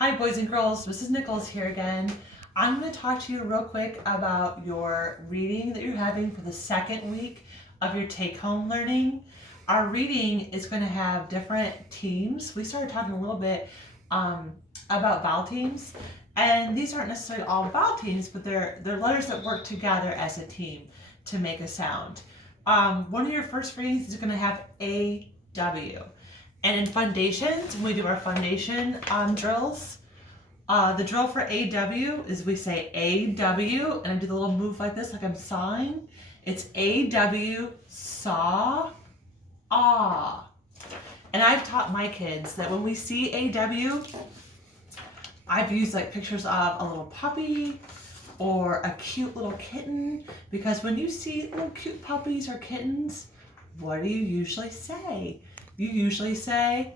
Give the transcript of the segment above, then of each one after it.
Hi boys and girls, Mrs. Nichols here again. I'm going to talk to you real quick about your reading that you're having for the second week of your take-home learning. Our reading is going to have different teams. We started talking a little bit about vowel teams, and these aren't necessarily all vowel teams, but they're letters that work together as a team to make a sound. One of your first readings is going to have A, W. And in foundations, when we do our foundation drills, the drill for AW is we say AW, and I do the little move like this, like I'm sawing. It's AW, saw, ah. And I've taught my kids that when we see AW, I've used like pictures of a little puppy or a cute little kitten, because when you see little cute puppies or kittens, what do you usually say? You usually say,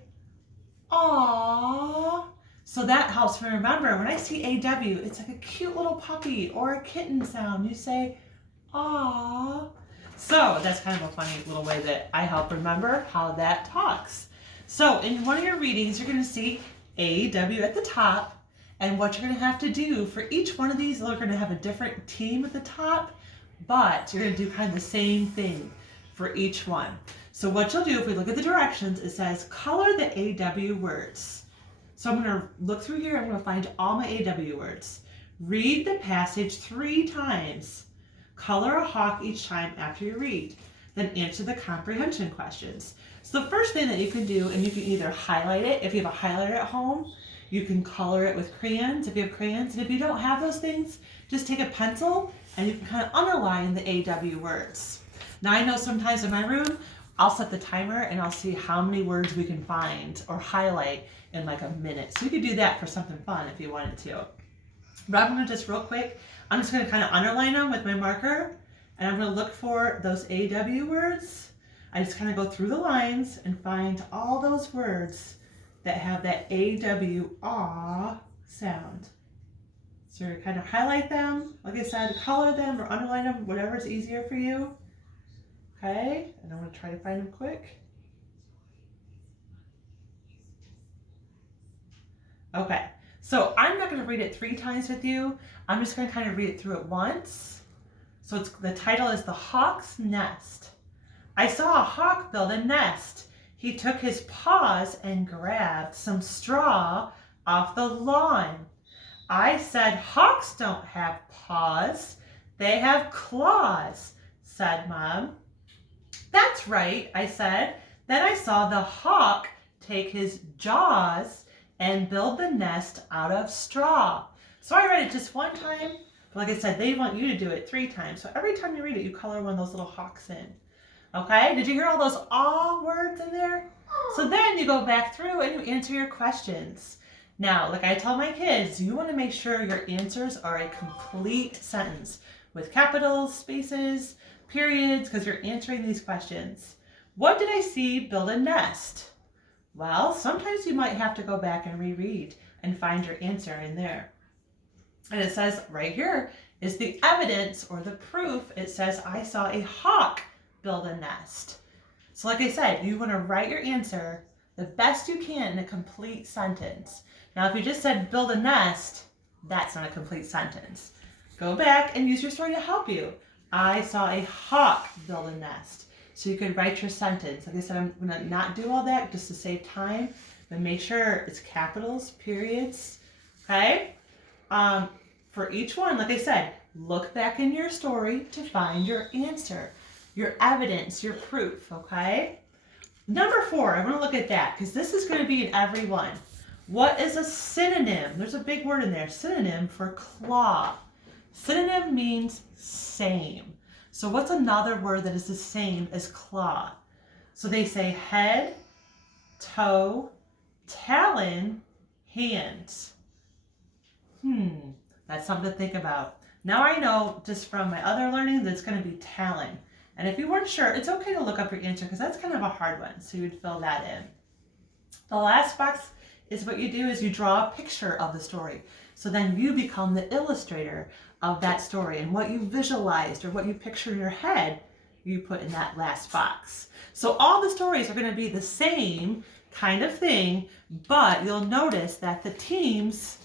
aww. So that helps me remember when I see AW, it's like a cute little puppy or a kitten sound. You say, aww. So that's kind of a funny little way that I help remember how that talks. So in one of your readings, you're going to see AW at the top. And what you're going to have to do for each one of these, they're going to have a different team at the top, but you're going to do kind of the same thing for each one. So what you'll do, if we look at the directions, it says color the AW words. So I'm going to look through here, I'm going to find all my AW words. Read the passage 3 times. Color a hawk each time after you read. Then answer the comprehension questions. So the first thing that you can do, and you can either highlight it, if you have a highlighter at home, you can color it with crayons if you have crayons. And if you don't have those things, just take a pencil and you can kind of underline the AW words. Now I know sometimes in my room, I'll set the timer and I'll see how many words we can find or highlight in like a minute. So you could do that for something fun if you wanted to. But I'm going to just real quick, I'm just going to kind of underline them with my marker, and I'm going to look for those AW words. I just kind of go through the lines and find all those words that have that AW, ah sound. So kind of highlight them, like I said, color them or underline them, whatever is easier for you. Okay, and I'm going to try to find them quick. Okay, so I'm not going to read it 3 times with you. I'm just going to kind of read it through it once. So the title is The Hawk's Nest. I saw a hawk build a nest. He took his paws and grabbed some straw off the lawn. I said, hawks don't have paws. They have claws, said Mom. That's right, I said. Then I saw the hawk take his jaws and build the nest out of straw. So I read it just 1 time. But like I said, they want you to do it 3 times. So every time you read it, you color one of those little hawks in. Okay, did you hear all those ah words in there? So then you go back through and you answer your questions. Now, like I tell my kids, you want to make sure your answers are a complete sentence with capitals, spaces, periods, because you're answering these questions. What did I see build a nest? Well, sometimes you might have to go back and reread and find your answer in there. And it says right here is the evidence or the proof. It says, I saw a hawk build a nest. So like I said, you want to write your answer the best you can in a complete sentence. Now, if you just said build a nest, that's not a complete sentence. Go back and use your story to help you. I saw a hawk build a nest. So you could write your sentence. Like I said, I'm going to not do all that just to save time, but make sure it's capitals, periods, okay? For each one, like I said, look back in your story to find your answer, your evidence, your proof, okay? Number 4, I want to look at that because this is going to be in every one. What is a synonym? There's a big word in there, synonym for claw. Synonym means same. So what's another word that is the same as claw? So they say head, toe, talon, hands. That's something to think about. Now I know just from my other learning that it's going to be talon. And if you weren't sure, it's okay to look up your answer because that's kind of a hard one. So you would fill that in. The last box is what you do is you draw a picture of the story. So then you become the illustrator of that story, and what you visualized or what you picture in your head, you put in that last box. So all the stories are going to be the same kind of thing, but you'll notice that the teams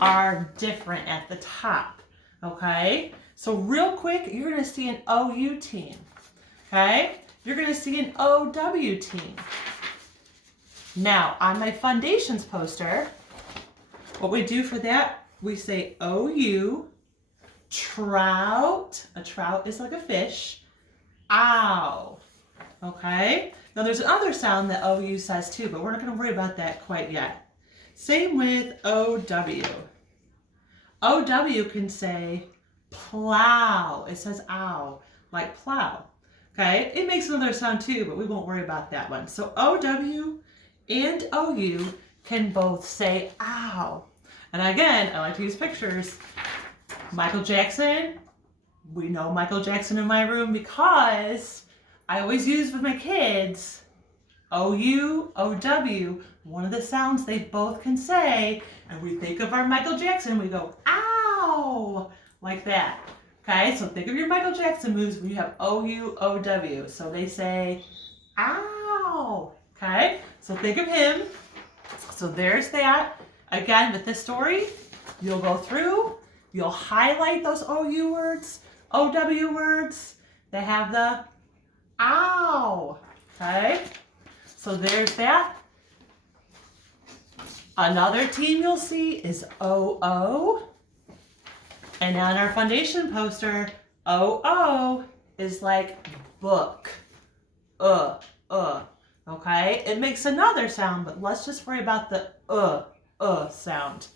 are different at the top. Okay? So real quick, you're going to see an OU team. Okay? You're going to see an OW team. Now, on my foundations poster, what we do for that, we say OU, trout. A trout is like a fish. Ow. Okay? Now there's another sound that OU says too, but we're not going to worry about that quite yet. Same with OW. OW can say plow. It says ow, like plow. Okay? It makes another sound too, but we won't worry about that one. So OW and OU can both say ow. And again, I like to use pictures. Michael Jackson. We know Michael Jackson in my room because I always use with my kids OU, OW, one of the sounds they both can say, and we think of our Michael Jackson, we go, ow, like that. Okay, so think of your Michael Jackson moves when you have OU, OW. So they say, ow. Okay, so think of him. So there's that. Again, with this story, you'll go through, you'll highlight those OU words, OW words. They have the ow. Okay, so there's that. Another team you'll see is OO. And on our foundation poster, OO is like book. Okay? It makes another sound, but let's just worry about the sound.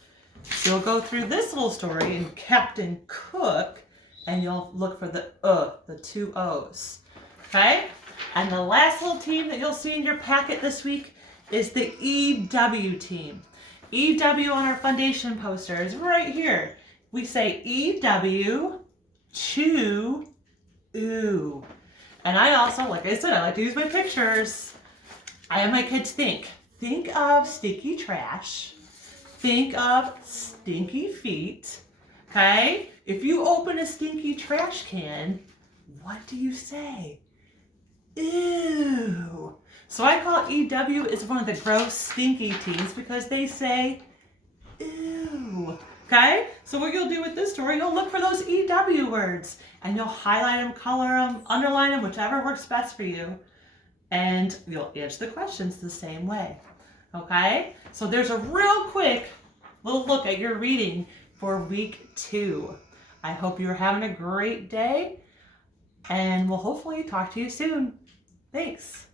So you'll go through this little story in Captain Cook, and you'll look for the two O's. Okay? And the last little team that you'll see in your packet this week is the EW team. EW on our foundation poster is right here. We say EW, chew, ooh. And I also, like I said, I like to use my pictures. I have my kids think. Think of stinky trash. Think of stinky feet. Okay? If you open a stinky trash can, what do you say? Ew. So I call EW is one of the gross, stinky teens because they say ew. Okay? So what you'll do with this story, you'll look for those EW words and you'll highlight them, color them, underline them, whichever works best for you. And you'll answer the questions the same way. Okay? So there's a real quick little look at your reading for week 2. I hope you're having a great day and we'll hopefully talk to you soon. Thanks.